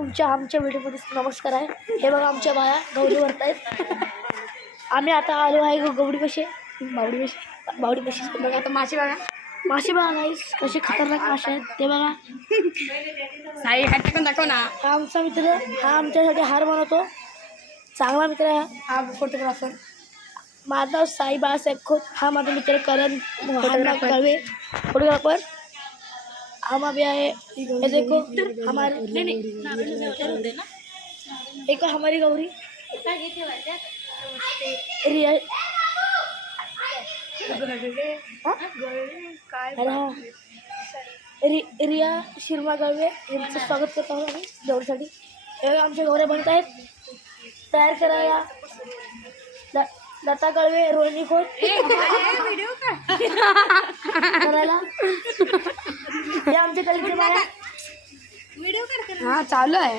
तुमच्या आमच्या व्हिडिओमध्ये नमस्कार आहे. हे बघा आमच्या बाया गौरी भरतायत. आम्ही आता आलो आहे गौरीपाशी बावडीपाशी. बघा आता मासे बघा नाहीस कसे खतरनाक मासे आहेत ते बघा. साई हात पण दाखव ना. हा आमचा मित्र हा आमच्यासाठी हार बनवतो. चांगला मित्र आहे हा फोटोग्राफर. माझं नाव साई बाळासाहेब खोत. हा माझा मित्र करण कळवे फोटोग्राफर. हम अभी आए ये देखो हमारे एक हमारी गौरी रिया रिया शिरमा गळवे यांचं स्वागत करतो आम्ही गौरीसाठी. हे आमच्या गौऱ्या बनत आहेत. तयार करायला लता गळवे रोहिणी खोत करायला हे आमच्या कलिंगचे बाया. हा चालू आहे.